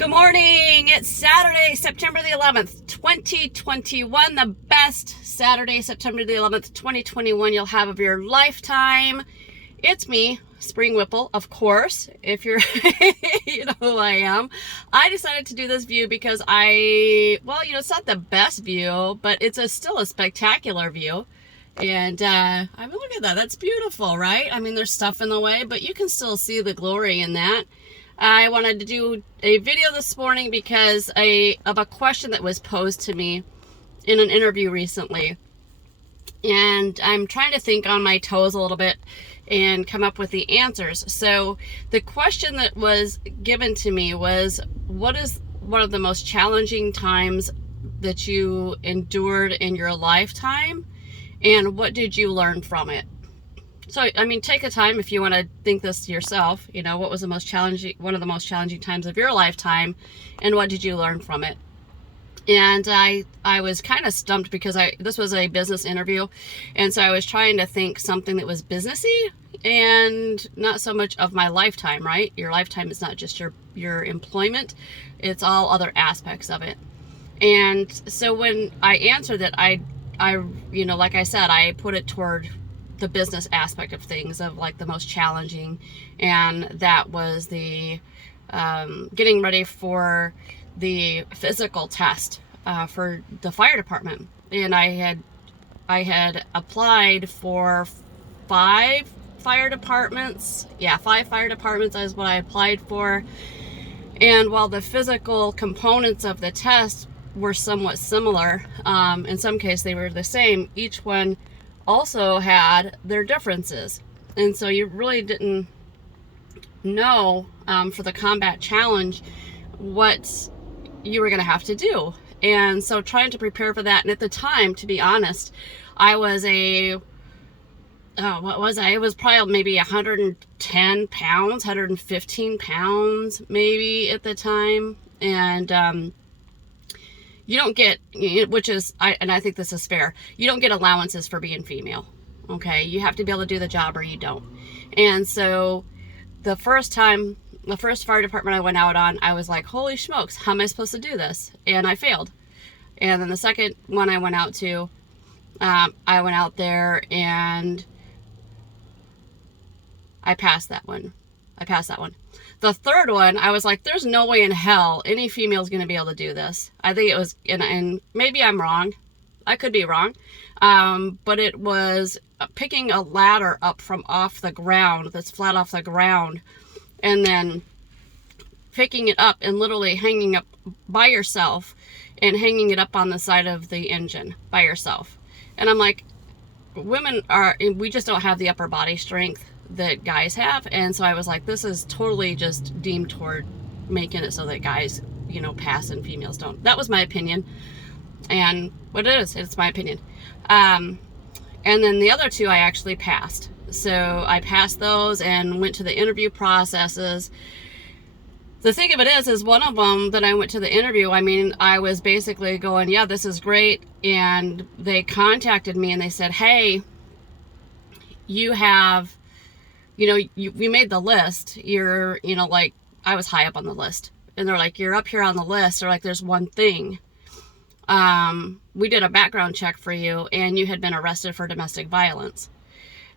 Good morning. It's Saturday, September the 11th, 2021. The best Saturday, September the 11th, 2021 you'll have of your lifetime. It's me, Spring Whipple, of course. If you're, you know who I am. I decided to do this view because it's not the best view, but it's still a spectacular view. And I mean, look at that. That's beautiful, right? I mean, there's stuff in the way, but you can still see the glory in that. I wanted to do a video this morning because of a question that was posed to me in an interview recently. And I'm trying to think on my toes a little bit and come up with the answers. So the question that was given to me was, what is one of the most challenging times that you endured in your lifetime? And what did you learn from it? So, I mean, take a time if you want to think this to yourself. You know, what was one of the most challenging times of your lifetime, and what did you learn from it? And I was kind of stumped because this was a business interview, and so I was trying to think something that was businessy and not so much of my lifetime, right? Your lifetime is not just your employment, it's all other aspects of it. And so when I answered that, I like I said, I put it toward the business aspect of things, of like the most challenging, and that was the getting ready for the physical test for the fire department. And I had applied for 5 fire departments. Yeah, 5 fire departments is what I applied for. And while the physical components of the test were somewhat similar, in some cases they were the same, each one also had their differences. And so you really didn't know for the combat challenge what you were going to have to do. And so trying to prepare for that, and at the time, to be honest, I was it was probably maybe 110 pounds, 115 pounds maybe at the time. And you don't get, and I think this is fair, you don't get allowances for being female, okay? You have to be able to do the job or you don't. And so the first fire department I went out on, I was like, holy smokes, how am I supposed to do this? And I failed. And then the second one I went out to, I went out there and I passed that one. The third one, I was like, there's no way in hell any female is going to be able to do this. I think it was, and maybe I'm wrong. I could be wrong. But it was picking a ladder up from off the ground, that's flat off the ground, and then picking it up and literally hanging up by yourself and hanging it up on the side of the engine by yourself. And I'm like, we just don't have the upper body strength that guys have. And so I was like, this is totally just deemed toward making it so that guys, pass and females don't. That was my opinion. And what it is, it's my opinion. And then the other 2 I actually passed. So I passed those and went to the interview processes. The thing of it is one of them that I went to the interview, I mean, I was basically going, yeah, this is great. And they contacted me and they said, hey, you have, we made the list. You're, I was high up on the list. And they're like, you're up here on the list. They're like, there's one thing. We did a background check for you and you had been arrested for domestic violence.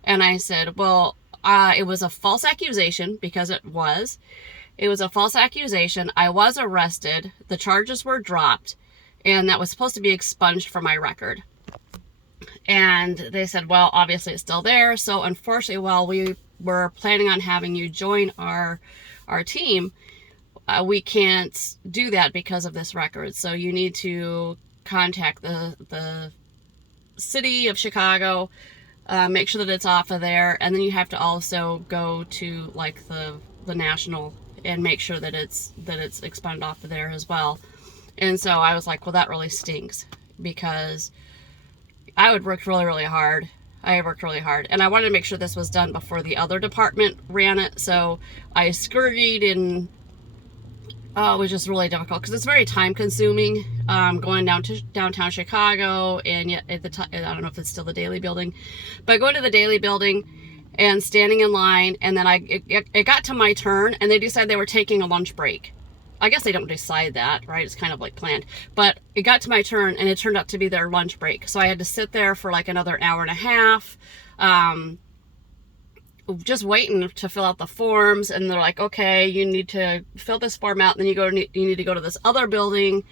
And I said, well, it was a false accusation, because it was a false accusation. I was arrested. The charges were dropped, and that was supposed to be expunged from my record. And they said, well, obviously it's still there. So unfortunately, while we were planning on having you join our team, we can't do that because of this record. So you need to contact the city of Chicago, make sure that it's off of there, and then you have to also go to like the national and make sure that it's expunged off of there as well. And so I was like, well, that really stinks, because I would work really, really hard. I worked really hard, and I wanted to make sure this was done before the other department ran it. So I scurried, and it was just really difficult because it's very time consuming, going down to downtown Chicago, and yet at the time, I don't know if it's still the Daily Building, but going to the Daily Building and standing in line, and then it got to my turn, and they decided they were taking a lunch break. I guess they don't decide that, right? It's kind of like planned. But it got to my turn, and it turned out to be their lunch break. So I had to sit there for like another hour and a half, just waiting to fill out the forms. And they're like, okay, you need to fill this form out, and then you need to go to this other building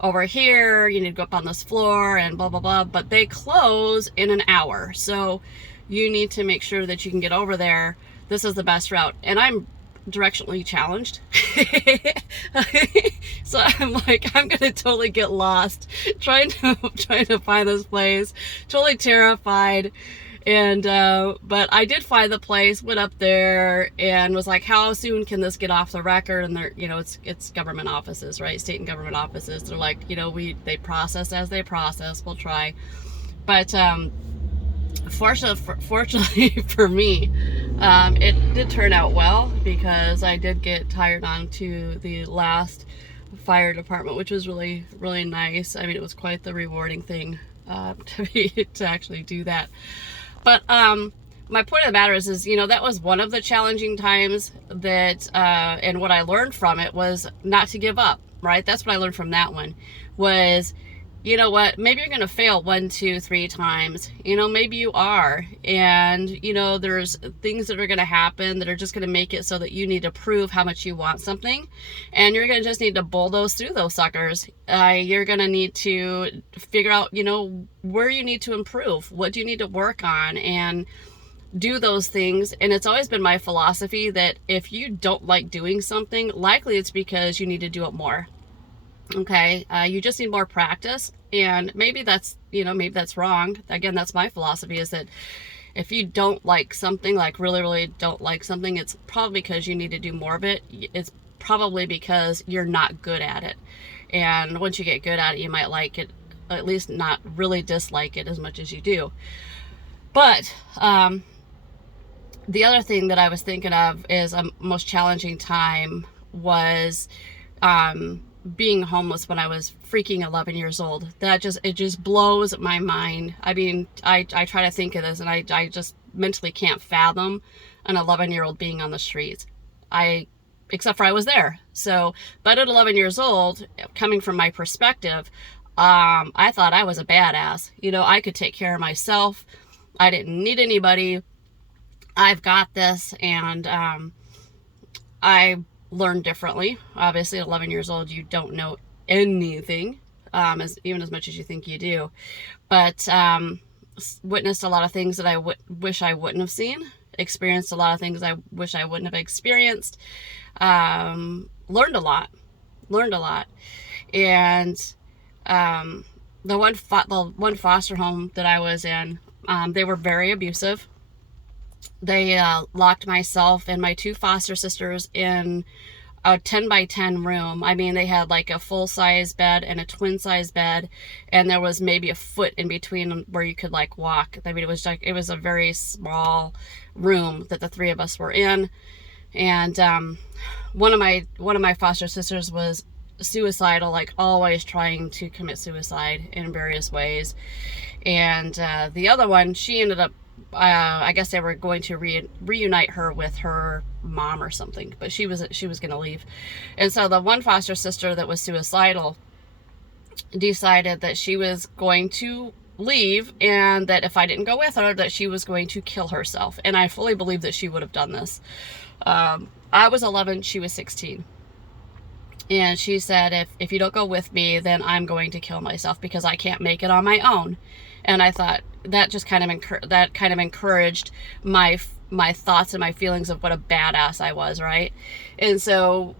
over here. You need to go up on this floor and blah, blah, blah. But they close in an hour. So you need to make sure that you can get over there. This is the best route. And I'm directionally challenged. So I'm like, I'm gonna totally get lost trying to find this place, totally terrified. And but I did find the place, went up there, and was like, how soon can this get off the record? And they're, you know, it's government offices, right? State and government offices. They're like, you know, they process as they process. We'll try. But fortunately for me, it did turn out well, because I did get hired on to the last fire department, which was really, really nice. I mean, it was quite the rewarding thing to actually do that. But my point of the matter is, you know, that was one of the challenging times that, and what I learned from it was not to give up, right? That's what I learned from that one was, you know what, maybe you're going to fail 1, 2, 3 times, you know, maybe you are. And, you know, there's things that are going to happen that are just going to make it so that you need to prove how much you want something. And you're going to just need to bulldoze through those suckers. You're going to need to figure out, you know, where you need to improve. What do you need to work on? And do those things. And it's always been my philosophy that if you don't like doing something, likely it's because you need to do it more. Okay, you just need more practice. And maybe that's, you know, maybe that's wrong. Again, that's my philosophy, is that if you don't like something, like really, really don't like something, it's probably because you need to do more of it. It's probably because you're not good at it. And once you get good at it, you might like it, at least not really dislike it as much as you do. But the other thing that I was thinking of is a most challenging time was being homeless when I was freaking 11 years old. It just blows my mind. I mean, I try to think of this, and I just mentally can't fathom an 11-year-old being on the streets. Except for I was there. So, but at 11 years old, coming from my perspective, I thought I was a badass. You know, I could take care of myself. I didn't need anybody. I've got this. And I learn differently. Obviously, at 11 years old, you don't know anything, even as much as you think you do. But witnessed a lot of things that I wish I wouldn't have seen. Experienced a lot of things I wish I wouldn't have experienced. Learned a lot. And the one foster home that I was in, they were very abusive. They locked myself and my 2 foster sisters in a 10 by 10 room. I mean, they had like a full-size bed and a twin-size bed, and there was maybe a foot in between where you could like walk. I mean, it was a very small room that the 3 of us were in. And one of my foster sisters was suicidal, like always trying to commit suicide in various ways. And the other one, she ended up, I guess they were going to reunite her with her mom or something, but she was going to leave. And so the one foster sister that was suicidal decided that she was going to leave, and that if I didn't go with her, that she was going to kill herself. And I fully believe that she would have done this. I was 11, she was 16. And she said, if you don't go with me, then I'm going to kill myself because I can't make it on my own. And I thought that just kind of encouraged my thoughts and my feelings of what a badass I was, right? And so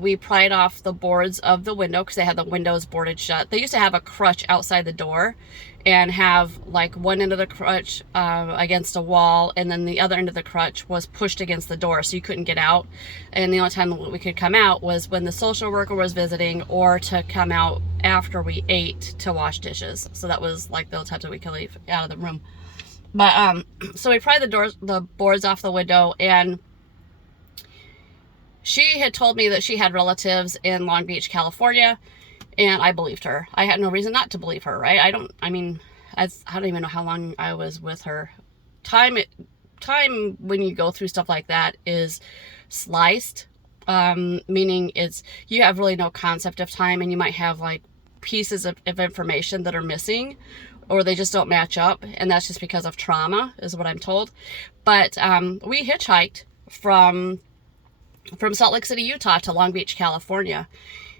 we pried off the boards of the window because they had the windows boarded shut. They used to have a crutch outside the door and have like one end of the crutch against a wall, and then the other end of the crutch was pushed against the door so you couldn't get out. And the only time we could come out was when the social worker was visiting, or to come out after we ate to wash dishes. So that was like the times that we could leave out of the room. But so we pried the boards off the window, and she had told me that she had relatives in Long Beach, California, and I believed her. I had no reason not to believe her, right? I don't even know how long I was with her. Time when you go through stuff like that is sliced. meaning you have really no concept of time, and you might have like pieces of information that are missing, or they just don't match up, and that's just because of trauma, is what I'm told. But we hitchhiked from Salt Lake City, Utah to Long Beach, California.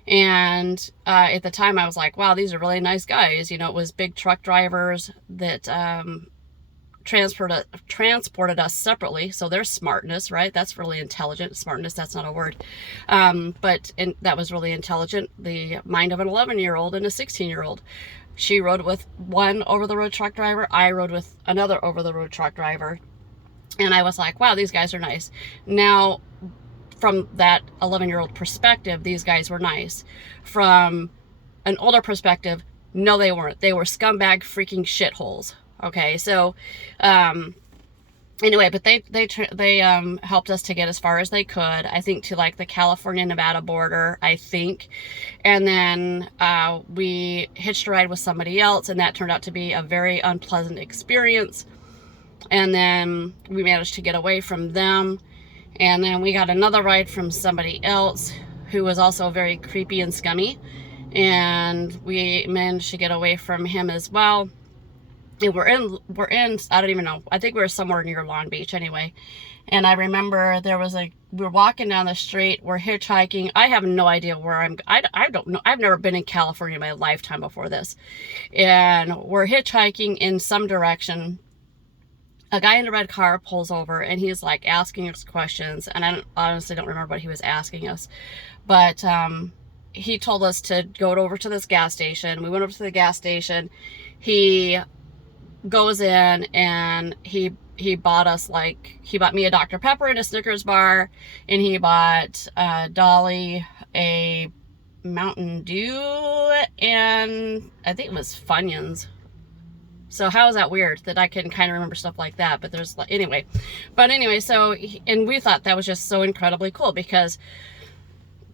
And at the time I was like, wow, these are really nice guys. You know, it was big truck drivers that transported us separately. So there's smartness, right? That's really intelligent. Smartness, that's not a word. But that was really intelligent. The mind of an 11-year-old and a 16-year-old. She rode with one over-the-road truck driver. I rode with another over-the-road truck driver. And I was like, wow, these guys are nice. Now, from that 11-year-old perspective, these guys were nice. From an older perspective, no, they weren't. They were scumbag freaking shitholes. Okay, so anyway, but they helped us to get as far as they could. I think to like the California-Nevada border, I think. And then we hitched a ride with somebody else, and that turned out to be a very unpleasant experience. And then we managed to get away from them. And then we got another ride from somebody else who was also very creepy and scummy. And we managed to get away from him as well. And we're in, I don't even know. I think we were somewhere near Long Beach anyway. And I remember we're walking down the street, we're hitchhiking. I have no idea where I don't know. I've never been in California in my lifetime before this. And we're hitchhiking in some direction. A guy in a red car pulls over, and he's like asking us questions, and I honestly don't remember what he was asking us, but he told us to go over to this gas station. We went over to the gas station. He goes in, and he bought me a Dr. Pepper and a Snickers bar, and he bought Dolly a Mountain Dew, and I think it was Funyuns. So how is that weird that I can kind of remember stuff like that? But anyway, so, and we thought that was just so incredibly cool, because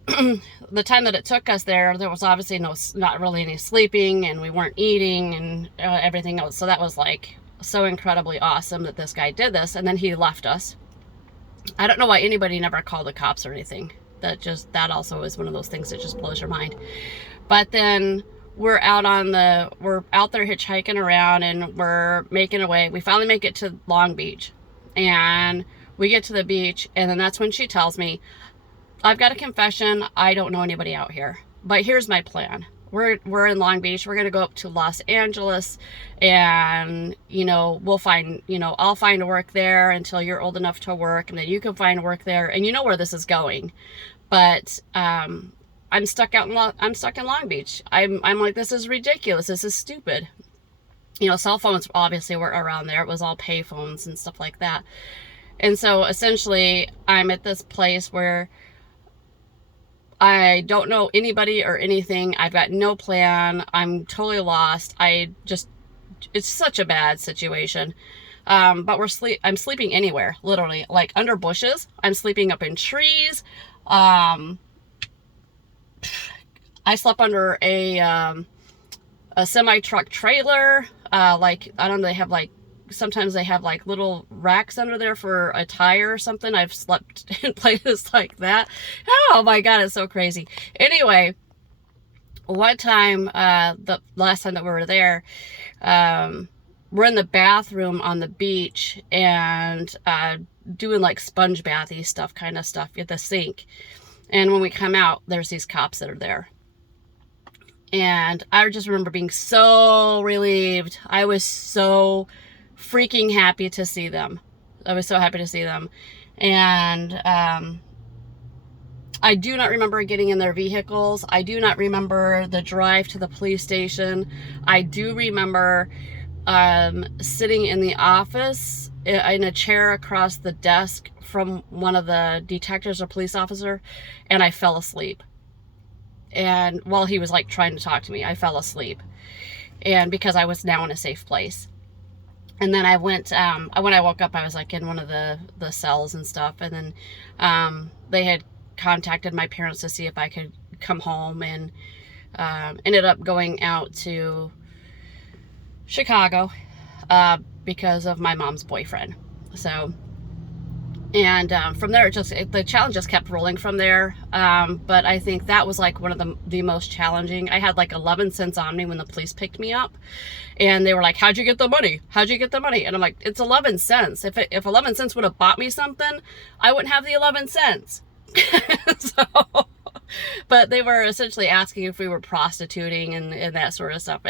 the time that it took us there was obviously not really any sleeping, and we weren't eating, and everything else. So that was like so incredibly awesome that this guy did this. And then he left us. I don't know why anybody never called the cops or anything. That also is one of those things that just blows your mind. But then we're out there hitchhiking around, and we're making our way. We finally make it to Long Beach, and we get to the beach, and then that's when she tells me, I've got a confession. I don't know anybody out here, but here's my plan. We're in Long Beach. We're going to go up to Los Angeles, and, we'll find, I'll find work there until you're old enough to work, and then you can find work there, and you know where this is going. But, I'm stuck in Long Beach. I'm like, this is ridiculous. This is stupid. Cell phones obviously were around there. It was all pay phones and stuff like that. And so essentially I'm at this place where I don't know anybody or anything. I've got no plan. I'm totally lost. It's such a bad situation. But I'm sleeping anywhere, literally, like under bushes. I'm sleeping up in trees. I slept under a semi-truck trailer. I don't know, sometimes they have like little racks under there for a tire or something. I've slept in places like that. Oh my God, it's so crazy. Anyway, one time, the last time that we were there, we're in the bathroom on the beach, and doing like sponge bathy stuff, kind of stuff at the sink. And when we come out, there's these cops that are there. And I just remember being so relieved. I was so freaking happy to see them. I was so happy to see them. And I do not remember getting in their vehicles. I do not remember the drive to the police station. I do remember sitting in the office in a chair across the desk from one of the detectives or police officer, and I fell asleep. And while he was like trying to talk to me, I fell asleep. And because I was now in a safe place. And then I went, when I woke up, I was like in one of the cells and stuff. And then they had contacted my parents to see if I could come home, and ended up going out to Chicago because of my mom's boyfriend. So And from there, the challenge just kept rolling from there. But I think that was like one of the most challenging. I had like 11 cents on me when the police picked me up, and they were like, "How'd you get the money? How'd you get the money?" And I'm like, "It's 11 cents. If 11 cents would have bought me something, I wouldn't have the 11 cents." So, but they were essentially asking if we were prostituting and that sort of stuff.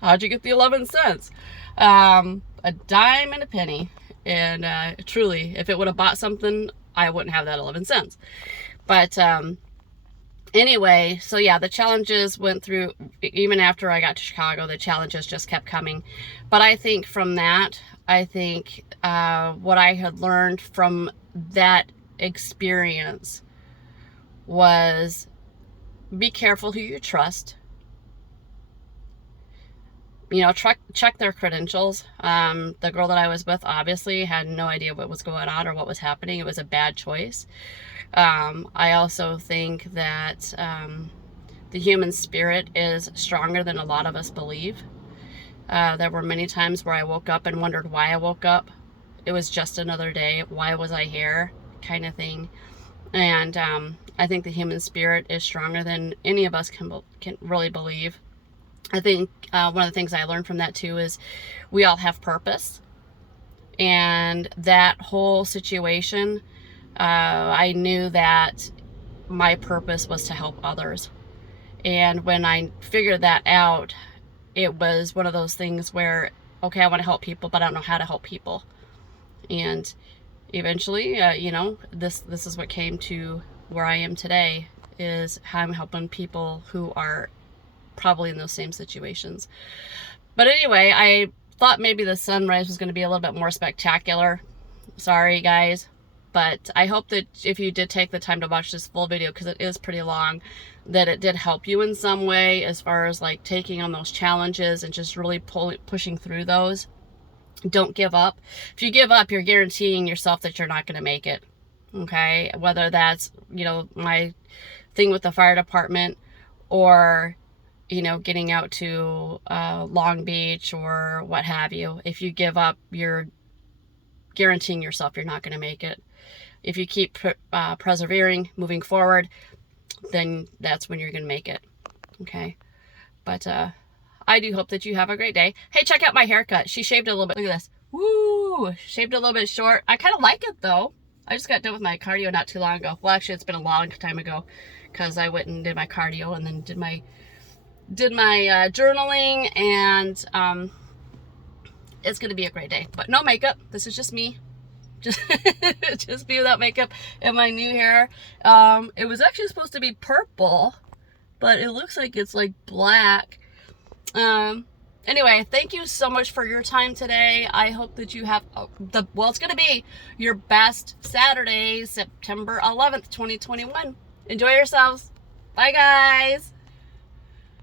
How'd you get the 11 cents? A dime and a penny. And truly, if it would have bought something, I wouldn't have that 11 cents. But anyway, so yeah, the challenges went through, even after I got to Chicago, the challenges just kept coming. But I think from that, what I had learned from that experience was be careful who you trust. You know, check their credentials. The girl that I was with obviously had no idea what was going on or what was happening. It was a bad choice. I also think that the human spirit is stronger than a lot of us believe. There were many times where I woke up and wondered why I woke up. It was just another day. Why was I here? Kind of thing. And I think the human spirit is stronger than any of us can really believe. I think one of the things I learned from that too is we all have purpose. And that whole situation, I knew that my purpose was to help others. And when I figured that out, it was one of those things where, okay, I want to help people, but I don't know how to help people. And eventually, you know, this is what came to where I am today, is how I'm helping people who are probably in those same situations. But anyway, I thought maybe the sunrise was going to be a little bit more spectacular. Sorry, guys. But I hope that if you did take the time to watch this full video, because it is pretty long, that it did help you in some way as far as like taking on those challenges and just really pushing through those. Don't give up. If you give up, you're guaranteeing yourself that you're not going to make it. Okay? Whether that's, you know, my thing with the fire department, or, you know, getting out to Long Beach or what have you. If you give up, you're guaranteeing yourself you're not going to make it. If you keep persevering, moving forward, then that's when you're going to make it. Okay? But I do hope that you have a great day. Hey, check out my haircut. She shaved a little bit. Look at this. Woo! Shaved a little bit short. I kind of like it, though. I just got done with my cardio not too long ago. Well, actually, it's been a long time ago, because I went and did my cardio and then did my journaling, and it's gonna be a great day. But no makeup. This is just me, just me without makeup and my new hair. It was actually supposed to be purple, but it looks like it's like black. Anyway, thank you so much for your time today. I hope that you have it's gonna be your best Saturday, September 11th, 2021. Enjoy yourselves. Bye, guys.